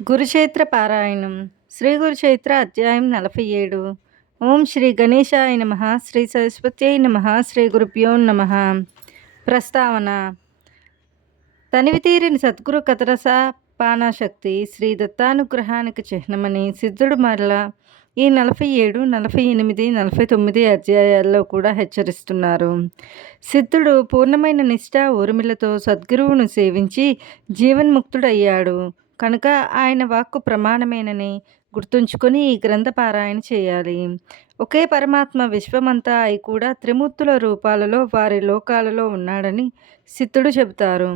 గురుక్షేత్ర పారాయణం శ్రీ గురుక్షేత్ర అధ్యాయం 47. ఓం శ్రీ గణేశాయ నమః. శ్రీ సరస్వత్యై నమః. శ్రీ గురుభ్యో నమః. ప్రస్తావన. తనివితీరిని సద్గురు కథరస పానాశక్తి శ్రీ దత్తానుగ్రహానికి చిహ్నమని సిద్ధుడు మరల ఈ 47, 48, 49 అధ్యాయాల్లో కూడా హెచ్చరిస్తున్నారు. సిద్ధుడు పూర్ణమైన నిష్ఠ ఊర్మిళతో సద్గురువును సేవించి జీవన్ముక్తుడయ్యాడు కనుక ఆయన వాక్కు ప్రమాణమేనని గుర్తుంచుకొని ఈ గ్రంథ పారాయణ చేయాలి. ఒకే పరమాత్మ విశ్వమంతా అయి కూడా త్రిమూర్తుల రూపాలలో వారి లోకాలలో ఉన్నాడని సిద్ధుడు చెబుతారు.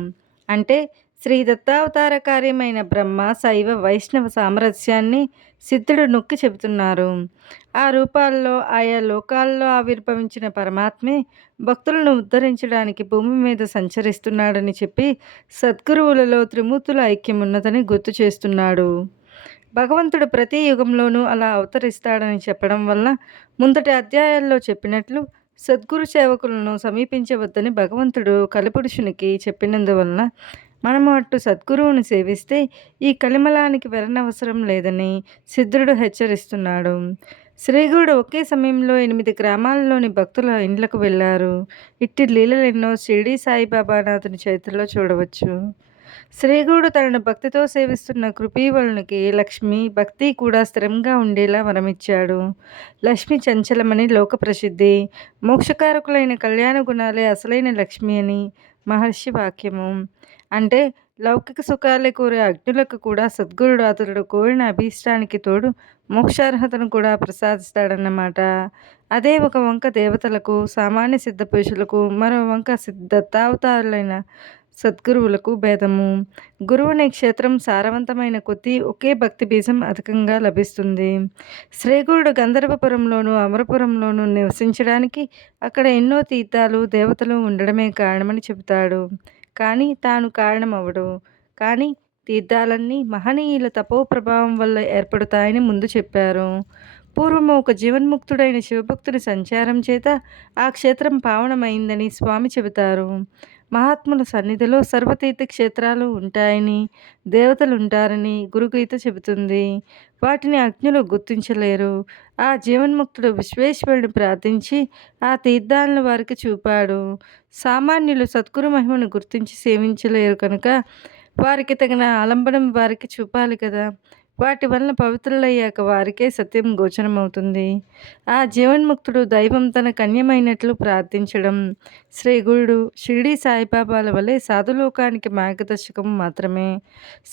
అంటే శ్రీ దత్తావతార కార్యమైన బ్రహ్మ శైవ వైష్ణవ సామరస్యాన్ని సిద్ధుడు నొక్కి చెబుతున్నారు. ఆ రూపాల్లో ఆయా లోకాల్లో ఆవిర్భవించిన పరమాత్మే భక్తులను ఉద్ధరించడానికి భూమి మీద సంచరిస్తున్నాడని చెప్పి సద్గురువులలో త్రిమూర్తుల ఐక్యం ఉన్నదని గుర్తు చేస్తున్నాడు. భగవంతుడు ప్రతి యుగంలోనూ అలా అవతరిస్తాడని చెప్పడం వల్ల ముందటి అధ్యాయాల్లో చెప్పినట్లు సద్గురు సేవకులను సమీపించవద్దని భగవంతుడు కలిపురుషునికి చెప్పినందువలన మనము అటు సద్గురువును సేవిస్తే ఈ కలిమలానికి వెళ్ళనవసరం లేదని సిద్ధుడు హెచ్చరిస్తున్నాడు. శ్రీగురుడు ఒకే సమయంలో 8 గ్రామాలలోని భక్తుల ఇండ్లకు వెళ్ళారు. ఇట్టి లీలలెన్నో షిరిడీ సాయిబాబానాథుని చరిత్రలో చూడవచ్చు. శ్రీగురుడు తనను భక్తితో సేవిస్తున్న కృపీవలునికి లక్ష్మి భక్తి కూడా స్థిరంగా ఉండేలా వరమిచ్చాడు. లక్ష్మి చంచలమని లోక ప్రసిద్ధి. మోక్షకారకులైన కళ్యాణ గుణాలే అసలైన లక్ష్మి అని మహర్షి వాక్యము. అంటే లౌకిక సుఖాలే కోరే అజ్ఞులకు కూడా సద్గురుడు అతడు కోరిన అభీష్టానికి తోడు మోక్షార్హతను కూడా ప్రసాదిస్తాడన్నమాట. అదే ఒక వంక దేవతలకు, సామాన్య సిద్ధ పురుషులకు, మరో వంక దత్తావతారులైన సద్గురువులకు భేదము. గురువు అనే క్షేత్రం సారవంతమైన కొద్దీ ఒకే భక్తి బీజం అధికంగా లభిస్తుంది. శ్రీగురుడు గంధర్వపురంలోను అమరపురంలోను నివసించడానికి అక్కడ ఎన్నో తీర్థాలు దేవతలు ఉండడమే కారణమని చెబుతాడు. కానీ తాను కారణమవడు. కానీ తీర్థాలన్నీ మహనీయుల తపో ప్రభావం వల్ల ఏర్పడతాయని ముందు చెప్పారు. పూర్వము ఒక జీవన్ముక్తుడైన శివభక్తుడి సంచారం చేత ఆ క్షేత్రం పావనమైందని స్వామి చెబుతారు. మహాత్ముల సన్నిధిలో సర్వతీర్థ క్షేత్రాలు ఉంటాయని, దేవతలు ఉంటారని గురుగీత చెబుతుంది. వాటిని అజ్ఞులు గుర్తించలేరు. ఆ జీవన్ముక్తుడు విశ్వేశ్వరుడు ప్రార్థించి ఆ తీర్థాలను వారికి చూపాడు. సామాన్యులు సద్గురు మహిమను గుర్తించి సేవించలేరు కనుక వారికి తగిన ఆలంబనం వారికి చూపాలి కదా. వాటి వలన పవిత్రులయ్యాక వారికే సత్యం గోచరమవుతుంది. ఆ జీవన్ముక్తుడు దైవం తన కన్యమైనట్లు ప్రార్థించడం. శ్రీగురుడు షిరిడీ సాయిబాబాల వలె సాధులోకానికి మార్గదర్శకం మాత్రమే.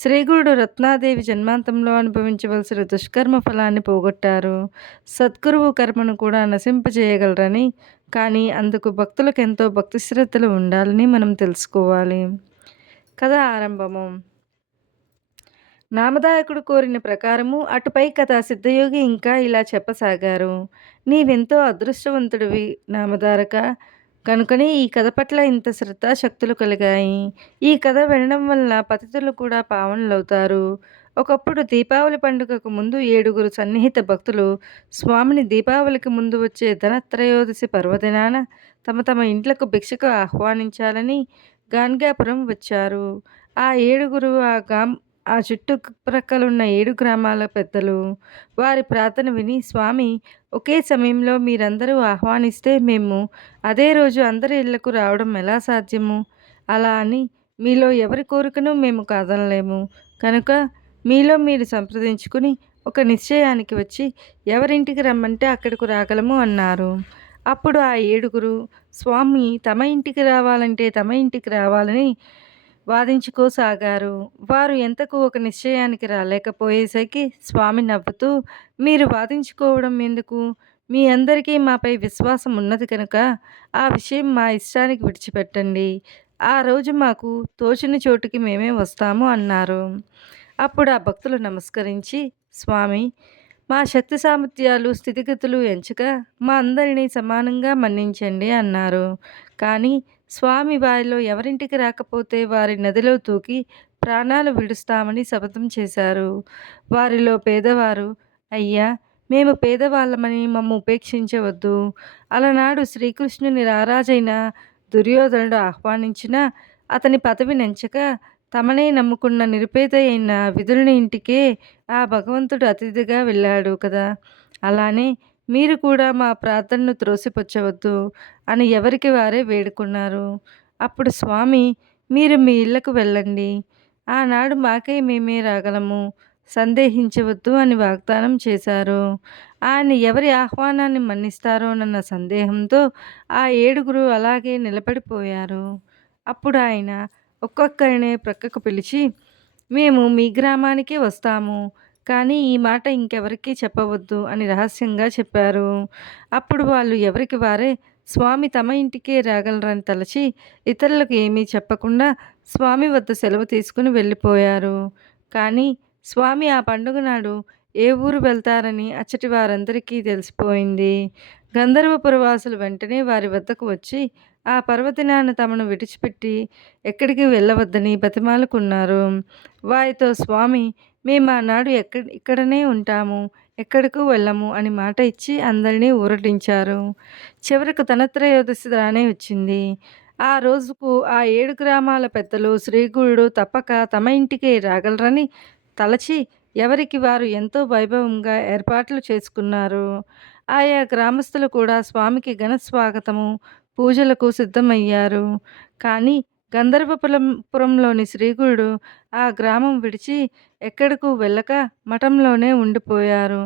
శ్రీగురుడు రత్నాదేవి జన్మాంతంలో అనుభవించవలసిన దుష్కర్మ ఫలాన్ని పోగొట్టారు. సద్గురువు కర్మను కూడా నశింపజేయగలరని, కానీ అందుకు భక్తులకు ఎంతో భక్తి శ్రద్ధలు ఉండాలని మనం తెలుసుకోవాలి. కథ ఆరంభము. నామధాయకుడు కోరిన ప్రకారము అటుపై కథ సిద్ధయోగి ఇంకా ఇలా చెప్పసాగారు. నీవెంతో అదృష్టవంతుడివి నామధారక, కనుకనే ఈ కథ పట్ల ఇంత శ్రద్ధాశక్తులు కలిగాయి. ఈ కథ వినడం వల్ల పతితులు కూడా పావనులవుతారు. ఒకప్పుడు దీపావళి పండుగకు ముందు 7 సన్నిహిత భక్తులు స్వామిని దీపావళికి ముందు వచ్చే ధనత్రయోదశి పర్వదినాన తమ తమ ఇంట్లకు భిక్షకు ఆహ్వానించాలని గాన్గాపురం వచ్చారు. ఆ 7 ఆ చుట్టుప్రక్కలున్న 7 గ్రామాల పెద్దలు వారి ప్రార్థన విని, స్వామి, ఒకే సమయంలో మీరందరూ ఆహ్వానిస్తే మేము అదే రోజు అందరి ఇళ్లకు రావడం ఎలా సాధ్యము? అలా అని మీలో ఎవరి కోరికను మేము కాదనలేము. కనుక మీలో మీరు సంప్రదించుకుని ఒక నిశ్చయానికి వచ్చి ఎవరింటికి రమ్మంటే అక్కడకు రాగలము అన్నారు. అప్పుడు ఆ 7 స్వామి తమ ఇంటికి రావాలంటే తమ ఇంటికి రావాలని వాదించుకోసాగారు. వారు ఎంతకు ఒక నిశ్చయానికి రాలేకపోయేసరికి స్వామి నవ్వుతూ, మీరు వాదించుకోవడం ఎందుకు? మీ అందరికీ మాపై విశ్వాసం ఉన్నది కనుక ఆ విషయం మా ఇష్టానికి విడిచిపెట్టండి. ఆ రోజు మాకు తోచిన చోటుకి మేమే వస్తాము అన్నారు. అప్పుడు ఆ భక్తులు నమస్కరించి, స్వామి, మా శక్తి సామర్థ్యాలు స్థితిగతులు ఎంచక మా అందరినీ సమానంగా మన్నించండి అన్నారు. కానీ స్వామి వారిలో ఎవరింటికి రాకపోతే వారి నదిలో తూకి ప్రాణాలు విడుస్తామని శపథం చేశారు. వారిలో పేదవారు, అయ్యా, మేము పేదవాళ్ళమని మమ్ము ఉపేక్షించవద్దు. అలనాడు శ్రీకృష్ణుని రారాజైన దుర్యోధనుడు ఆహ్వానించినా అతని పదవి నెంచక తమనే నమ్ముకున్న నిరుపేద అయిన విదురుని ఇంటికే ఆ భగవంతుడు అతిథిగా వెళ్ళాడు కదా! అలానే మీరు కూడా మా ప్రార్థనను త్రోసిపుచ్చవద్దు అని ఎవరికి వారే వేడుకున్నారు. అప్పుడు స్వామి, మీరు మీ ఇళ్ళకు వెళ్ళండి. ఆనాడు మాకై మేమే రాగలము. సందేహించవద్దు అని వాగ్దానం చేశారు. ఆయన ఎవరి ఆహ్వానాన్ని మన్నిస్తారోనన్న సందేహంతో ఆ ఏడుగురు అలాగే నిలబడిపోయారు. అప్పుడు ఆయన ఒక్కొక్కరిని ప్రక్కకు పిలిచి, మేము మీ గ్రామానికే వస్తాము. కానీ ఈ మాట ఇంకెవరికీ చెప్పవద్దు అని రహస్యంగా చెప్పారు. అప్పుడు వాళ్ళు ఎవరికి వారే స్వామి తమ ఇంటికే రాగలరని తలచి ఇతరులకు ఏమీ చెప్పకుండా స్వామి వద్ద సెలవు తీసుకుని వెళ్ళిపోయారు. కానీ స్వామి ఆ పండుగ నాడు ఏ ఊరు వెళ్తారని అచ్చటి వారందరికీ తెలిసిపోయింది. గంధర్వపురవాసులు వెంటనే వారి వద్దకు వచ్చి ఆ పర్వదినాన తమను విడిచిపెట్టి ఎక్కడికి వెళ్ళవద్దని బతిమాలుకున్నారు. వారితో స్వామి, మేము ఆనాడు ఇక్కడనే ఉంటాము, ఎక్కడకు వెళ్ళము అని మాట ఇచ్చి అందరినీ ఊరడించారు. చివరకు ధనత్రయోదశి రానే వచ్చింది. ఆ రోజుకు ఆ 7 గ్రామాల పెద్దలు శ్రీగురుడు తప్పక తమ ఇంటికే రాగలరని తలచి ఎవరికి వారు ఎంతో వైభవంగా ఏర్పాట్లు చేసుకున్నారు. ఆయా గ్రామస్తులు కూడా స్వామికి ఘన స్వాగతము, పూజలకు సిద్ధమయ్యారు. కానీ పురంలోని శ్రీగురుడు ఆ గ్రామం విడిచి ఎక్కడకు వెళ్ళక మఠంలోనే ఉండిపోయారు.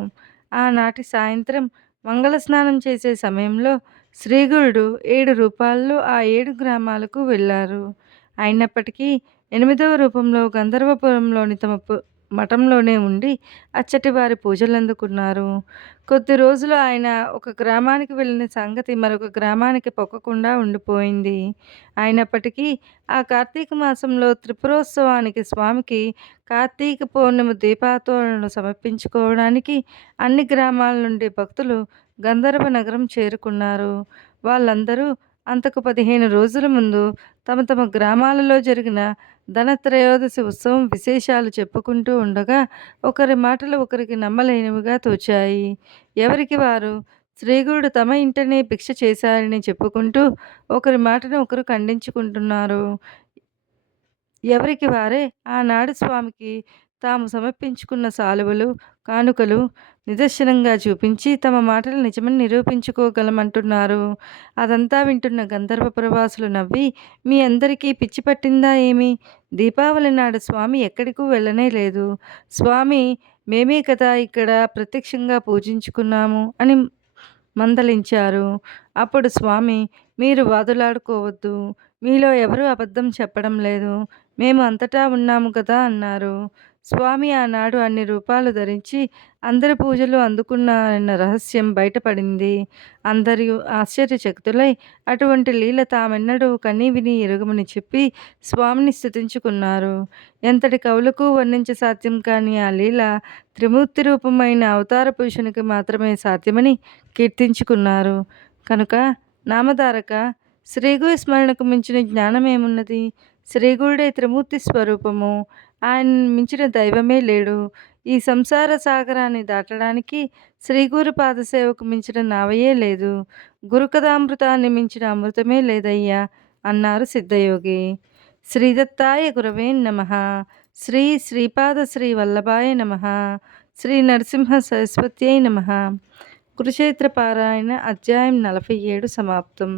ఆనాటి సాయంత్రం మంగళ స్నానం చేసే సమయంలో శ్రీగురుడు 7 రూపాల్లో ఆ 7 గ్రామాలకు వెళ్ళారు. అయినప్పటికీ 8వ రూపంలో గంధర్వపురంలోని తమ మఠంలోనే ఉండి అచ్చటి వారి పూజలందుకున్నారు. కొద్ది రోజులు ఆయన ఒక గ్రామానికి వెళ్ళిన సంగతి మరొక గ్రామానికి పొక్కకుండా ఉండిపోయింది. అయినప్పటికీ ఆ కార్తీక మాసంలో త్రిపురోత్సవానికి స్వామికి కార్తీక పౌర్ణమి దీపాతోరణను సమర్పించుకోవడానికి అన్ని గ్రామాల నుండి భక్తులు గంధర్వ నగరం చేరుకున్నారు. వాళ్ళందరూ అంతకు 15 రోజుల ముందు తమ తమ గ్రామాలలో జరిగిన ధనత్రయోదశి ఉత్సవం విశేషాలు చెప్పుకుంటూ ఉండగా ఒకరి మాటలు ఒకరికి నమ్మలేనివిగా తోచాయి. ఎవరికి వారు శ్రీగురుడు తమ ఇంటనే భిక్ష చేశారని చెప్పుకుంటూ ఒకరి మాటను ఒకరు ఖండించుకుంటున్నారు. ఎవరికి వారే ఆనాడు స్వామికి తాము సమర్పించుకున్న సాలువలు, కానుకలు నిదర్శనంగా చూపించి తమ మాటలు నిజమని నిరూపించుకోగలమంటున్నారు. అదంతా వింటున్న గంధర్వపురవాసులు నవ్వి, మీ అందరికీ పిచ్చి పట్టిందా ఏమి? దీపావళి నాడు స్వామి ఎక్కడికూ వెళ్ళనే లేదు. స్వామి మేమే కదా ఇక్కడ ప్రత్యక్షంగా పూజించుకున్నాము అని మందలించారు. అప్పుడు స్వామి, మీరు వాదులాడుకోవద్దు. మీలో ఎవరూ అబద్ధం చెప్పడం లేదు. మేము అంతటా ఉన్నాము కదా అన్నారు. స్వామి ఆనాడు అన్ని రూపాలు ధరించి అందరి పూజలు అందుకున్నారన్న రహస్యం బయటపడింది. అందరూ ఆశ్చర్యచకితులై అటువంటి లీల తామెన్నడూ కనీ విని ఎరుగమని చెప్పి స్వామిని స్తుతించుకున్నారు. ఎంతటి కవులకు వర్ణించ సాధ్యం కాని ఆ లీల త్రిమూర్తి రూపమైన అవతార పురుషునికి మాత్రమే సాధ్యమని కీర్తించుకున్నారు. కనుక నామధారక, శ్రీగురు స్మరణకు మించిన జ్ఞానమేమున్నది? శ్రీగురుడే త్రిమూర్తి స్వరూపము. ఆయనను మించిన దైవమే లేడు. ఈ సంసార సాగరాన్ని దాటడానికి శ్రీగురు పాదసేవకు మించిన నావయే లేదు. గురుకథామృతాన్ని మించిన అమృతమే లేదయ్యా అన్నారు సిద్ధయోగి. శ్రీదత్తాయ గురవే నమః. శ్రీ శ్రీపాద శ్రీ వల్లభాయ నమః. శ్రీ నరసింహ సరస్వత్యై నమః. కురుక్షేత్ర పారాయణ అధ్యాయం 47 సమాప్తం.